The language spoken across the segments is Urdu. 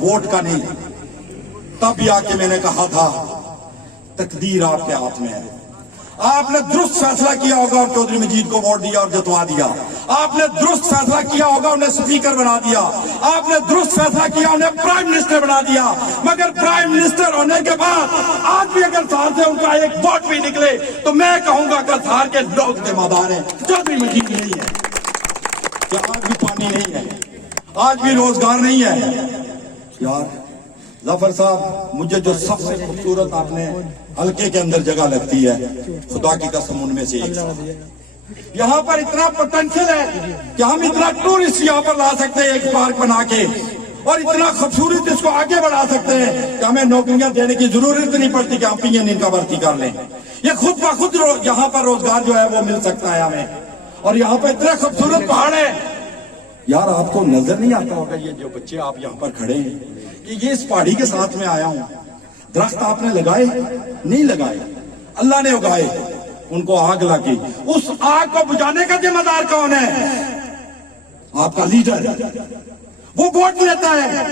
ووٹ کا نہیں. تب بھی آ کے میں نے کہا تھا تقدیر آپ کے ہاتھ میں ہے. آپ نے درست فیصلہ کیا ہوگا اور چودھری مجید کو ووٹ دیا اور جتوا دیا. آپ نے درست فیصلہ کیا ہوگا انہیں سپیکر بنا دیا. آپ نے درست فیصلہ کیا انہیں پرائم منسٹر بنا دیا. مگر پرائم منسٹر ہونے کے بعد آج بھی اگر سہار سے ان کا ایک ووٹ بھی نکلے تو میں کہوں گا کہ سہار کے لوگ ذمہ دار ہیں، چودھری مجید نہیں ہے. کہ آج بھی پانی نہیں ہے، آج بھی روزگار نہیں ہے. یار ظفر صاحب، مجھے جو سب سے خوبصورت آپ نے حلقے کے اندر جگہ لگتی ہے، خدا کی قسم ان میں سے ایک. یہاں پر اتنا پوٹینشیل ہے کہ ہم اتنا ٹورسٹ یہاں پر لا سکتے ہیں ایک پارک بنا کے، اور اتنا خوبصورت اس کو آگے بڑھا سکتے ہیں کہ ہمیں نوکریاں دینے کی ضرورت نہیں پڑتی کہ ہم پی این ان کا بھرتی کر لیں. یہ خود بخود یہاں پر روزگار جو ہے وہ مل سکتا ہے ہمیں. اور یہاں پر اتنے خوبصورت پہاڑ ہیں. یار آپ کو نظر نہیں آتا ہوگا یہ جو بچے آپ یہاں پر کھڑے ہیں کہ یہ اس پہاڑی کے ساتھ میں آیا ہوں. درخت آپ نے لگائے نہیں لگائے، اللہ نے اگائے. ان کو آگ لگی، اس آگ کو بجھانے کا ذمہ دار کون ہے؟ آپ کا لیڈر. وہ ووٹ لیتا ہے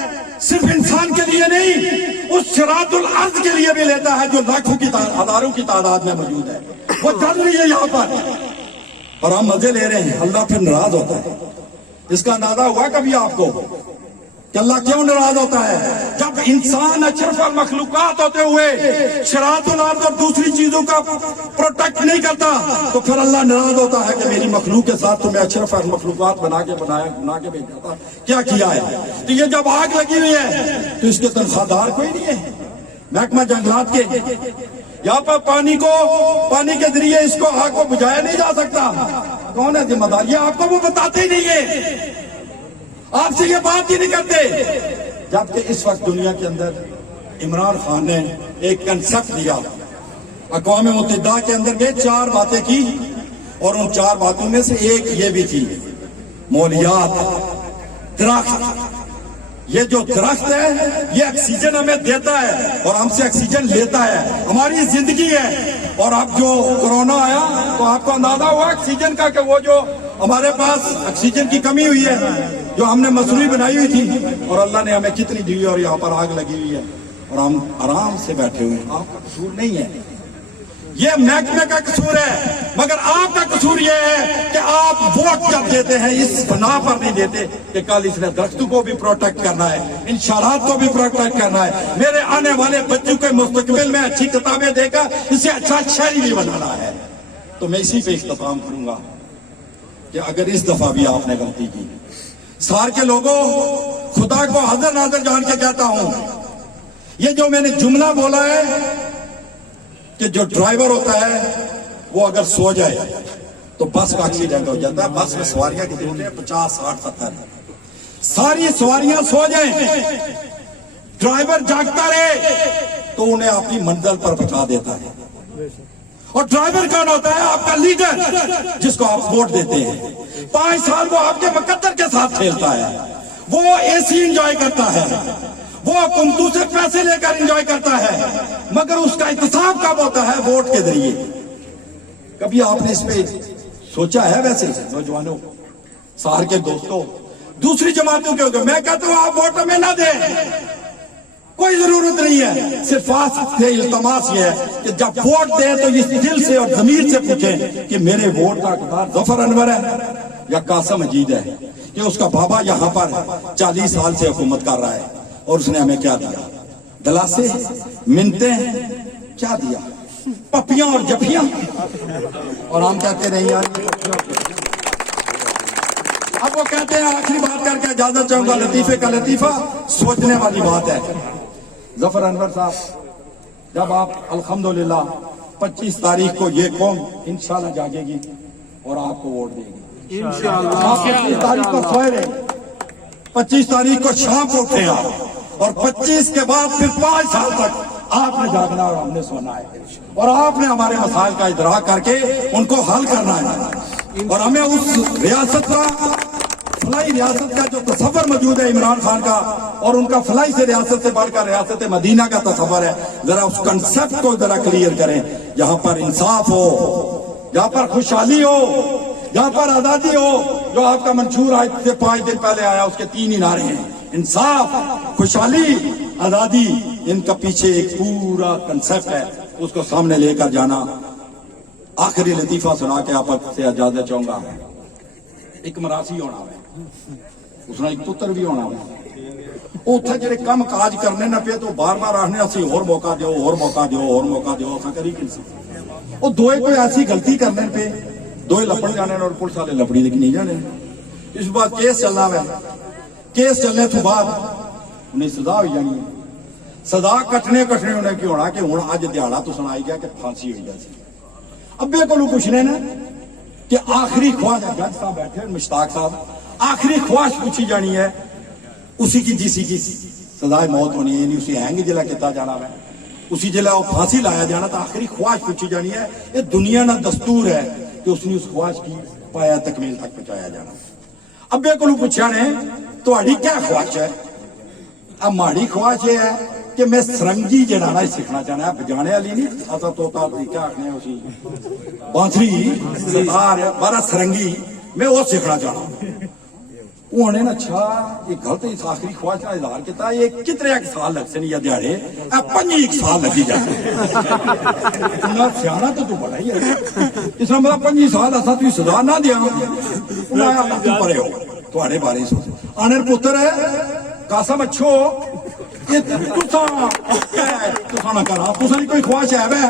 صرف انسان کے لیے نہیں، اس صراط الارض کے لیے بھی لیتا ہے جو لاکھوں کی ہزاروں کی تعداد میں موجود ہے. وہ چل رہی ہے یہاں پر اور ہم مزے لے رہے ہیں. اللہ پھر ناراض ہوتا ہے. اس کا اندازہ ہوا کبھی آپ کو کہ اللہ کیوں ناراض ہوتا ہے؟ جب انسان اشرف المخلوقات ہوتے ہوئے صراط الارض اور دوسری چیزوں کا پروٹیکٹ نہیں کرتا تو پھر اللہ ناراض ہوتا ہے کہ میری مخلوق کے ساتھ تمہیں اشرف المخلوقات بنا کے بھیجا تھا، کیا کیا ہے؟ تو یہ جب آگ لگی ہوئی ہے تو اس کے تنخواہ دار کوئی نہیں ہے. محکمہ جنگلات کے یہاں پر پانی کے ذریعے اس کو آگ کو بجھایا نہیں جا سکتا. کون ہے ذمہ دار؟ یہ آپ کو وہ بتاتے ہی نہیں ہے، آپ سے یہ بات ہی نہیں کرتے. جبکہ اس وقت دنیا کے اندر عمران خان نے ایک کنسپٹ دیا، اقوام متحدہ کے اندر میں 4 باتیں کی اور ان 4 باتوں میں سے ایک یہ بھی تھی ماحولیات. درخت، یہ جو درخت ہے یہ آکسیجن ہمیں دیتا ہے اور ہم سے آکسیجن لیتا ہے، ہماری زندگی ہے. اور اب جو کورونا آیا تو آپ کو اندازہ ہوا آکسیجن کا کہ وہ جو ہمارے پاس آکسیجن کی کمی ہوئی ہے جو ہم نے مصنوعی بنائی ہوئی تھی، اور اللہ نے ہمیں کتنی دی ہے اور یہاں پر آگ لگی ہوئی ہے اور ہم آرام سے بیٹھے ہوئے ہیں. آپ کا قصور نہیں ہے، یہ محکمے کا قصور ہے. مگر آپ کا قصور یہ ہے کہ آپ ووٹ جب دیتے ہیں اس بنا پر نہیں دیتے کہ کل اس نے درختوں کو بھی پروٹیکٹ کرنا ہے، انشاءات کو بھی پروٹیکٹ کرنا ہے، میرے آنے والے بچوں کے مستقبل میں اچھی کتابیں دے کر اسے اچھا شہری بھی بنانا ہے. تو میں اسی پہ اختتام کروں گا کہ اگر اس دفعہ بھی آپ نے غلطی کی، سہار کے لوگوں خدا کو حاضر ناظر جان کے کہتا ہوں، یہ جو میں نے جملہ بولا ہے کہ جو ڈرائیور ہوتا ہے وہ اگر سو جائے تو بس کا ایکسیڈنٹ ہو جاتا ہے. بس میں سواریاں کتنی ہوتی ہیں؟ 50 60 70. ساری سواریاں سو جائیں، ڈرائیور جاگتا رہے تو انہیں اپنی منزل پر پہنچا دیتا ہے. اور ڈرائیور کون ہوتا ہے؟ آپ کا لیڈر جس کو آپ ووٹ دیتے ہیں. 5 سال وہ آپ کے مقدر کے ساتھ کھیلتا ہے، وہ اے سی انجوائے کرتا ہے، وہ حکومتوں سے پیسے لے کر انجوائے کرتا ہے، مگر اس کا احتساب کب ہوتا ہے؟ ووٹ کے ذریعے. کبھی آپ نے اس پہ سوچا ہے؟ ویسے نوجوانوں، سہار کے دوستوں، دوسری جماعتوں کے ہوگا، میں کہتا ہوں آپ ووٹ ہمیں نہ دیں، کوئی ضرورت نہیں ہے. صرف آپ سے التماس یہ ہے کہ جب ووٹ دیں تو اس دل سے اور ضمیر سے پوچھیں کہ میرے ووٹ کا حقدار ظفر انور ہے یا قاسم مجید ہے، کہ اس کا بابا یہاں پر 40 سال سے حکومت کر رہا ہے اور اس نے ہمیں کیا دیا؟ دلاسے، منتیں، کیا دیا؟ پپیاں اور جفیاں. اور ہم کہتے نہیں یار. اب وہ کہتے ہیں آخری بات کر کے اجازت چاہوں گا، لطیفے کا لطیفہ سوچنے والی بات ہے. ظفر انور صاحب، جب آپ الحمدللہ 25 تاریخ کو یہ قوم انشاءاللہ جاگے گی اور آپ کو ووٹ دے گی انشاءاللہ. 25 تاریخ کو سوئے رہے، 25 تاریخ کو شام کو اٹھے آپ، اور 25 کے بعد پھر 5 سال تک آپ نے جاگنا اور ہم نے سونا ہے، اور آپ نے ہمارے مسائل کا ادراک کر کے ان کو حل کرنا ہے. اور ہمیں اس ریاست کا، فلاحی ریاست کا جو تصور موجود ہے عمران خان کا، اور ان کا فلاحی سے ریاست سے بڑھ کر ریاست مدینہ کا تصور ہے، ذرا اس کنسپٹ کو ذرا کلیئر کریں. یہاں پر انصاف ہو، یہاں پر خوشحالی ہو، یہاں پر آزادی ہو. جو آپ کا منشور آج سے 5 دن پہلے آیا اس کے 3 ہی نعرے ہیں: انصاف، خوشحالی، آزادی. ان کا پیچھے ایک پورا کنسپٹ ہے، اس کو سامنے لے کر جانا. آخری لطیفہ سنا کے آپ سے اجازت چاہوں گا. ایک مراسی ہونا ہے، اس نے ایک پتر بھی ہونا ہے. اتنے جڑے کم کاج کرنے نہ پہ تو بار بار آخنے اسی اور موقع دیو، اور موقع دیو، اور موقع دیو. اصا کری کی وہ دوئے کوئی ایسی غلطی کرنے پہ دوئے لپڑ جانے اور پولیس والے لپڑی دیکھ نہیں جانے. اس بعد کیس چلنا ہے، کیس چلنے تو بعد انہیں سزا ہوئی جانی ہے. سزا کٹنے انہیں کی ہونا کہ ہوں اج دیہڑا تو سنائی گیا کہ پھانسی ہوئی جائے. ابے کو پوچھنے نا کہ آخری خواہش، جج صاحب بیٹھے مشتاق صاحب، آخری خواہش پوچھی جانی ہے اسی کی جسی کی سزائے موت ہونی ہے، یعنی اسی ہینگ جلا کیتا جانا ہے، اسی جلا وہ پھانسی لایا جانا. تو آخری خواہش پوچھی جانی ہے. یہ دنیا کا دستور ہے کہ اس نے اس خواہش کی پایا تکمیل تک پہنچایا جانا. ابے کو پوچھا نے تہاڈی کیا خواہش ہے؟ اب ماڑی خواہش یہ ہے کہ میں سرنگی جڑانا ہی سیکھنا چاہنا ہے، بجانے والی نہیں. اصا توتا کیا آخنے اسی بانسری ستار 12 سرنگی میں وہ سیکھنا چاہنا ہوں. انہوں نے اچھا یہ غلط اس آخری خواہش کا اظہار کیا. یہ کتنے ایک سال لگ سن یا دیہڑے 5 سال لگی جاتے. سیاح تو بڑا ہی ہے، اس میں مطلب 5 سال اصا تھی سزا نہ دیا پڑے ہو تھوڑے بارے ہی سوچ. آنے پتر ہے قاسم اچھو یہ نہ کرا تھی کوئی خواہش ہے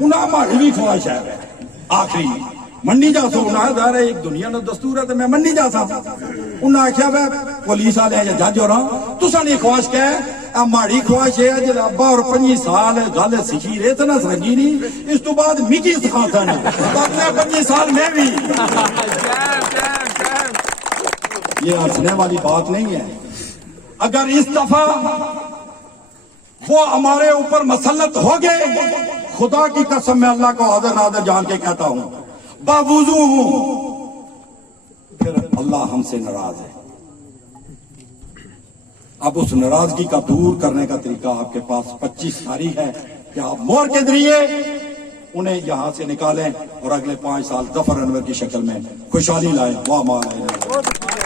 انہیں ہماری بھی خواہش ہے آخری منڈی جا سو. انہیں ایک دنیا کا دستور ہے تو میں منڈی جا سا. انہیں آخیا وے پولیس والے یا جج ہو رہا تسا نہیں خواہش کہ ماڑی خواہش ہے جب ابا اور 5 سال گل سیکھی رہے تو نہ سرنگی نہیں، اس تو بعد مکی سکھاتا نہیں 5 سال میں بھی. یہ ہنسنے والی بات نہیں ہے. اگر اس دفعہ وہ ہمارے اوپر مسلط ہو گئے، خدا کی قسم میں اللہ کو حاضر ناظر جان کے کہتا ہوں باوضو ہوں، پھر اللہ ہم سے ناراض ہے. اب اس ناراضگی کا دور کرنے کا طریقہ آپ کے پاس 25 تاریخ ہے کہ آپ مور کے ذریعے انہیں یہاں سے نکالیں اور اگلے 5 سال ظفر انور کی شکل میں خوشحالی لائیں. واہ ماں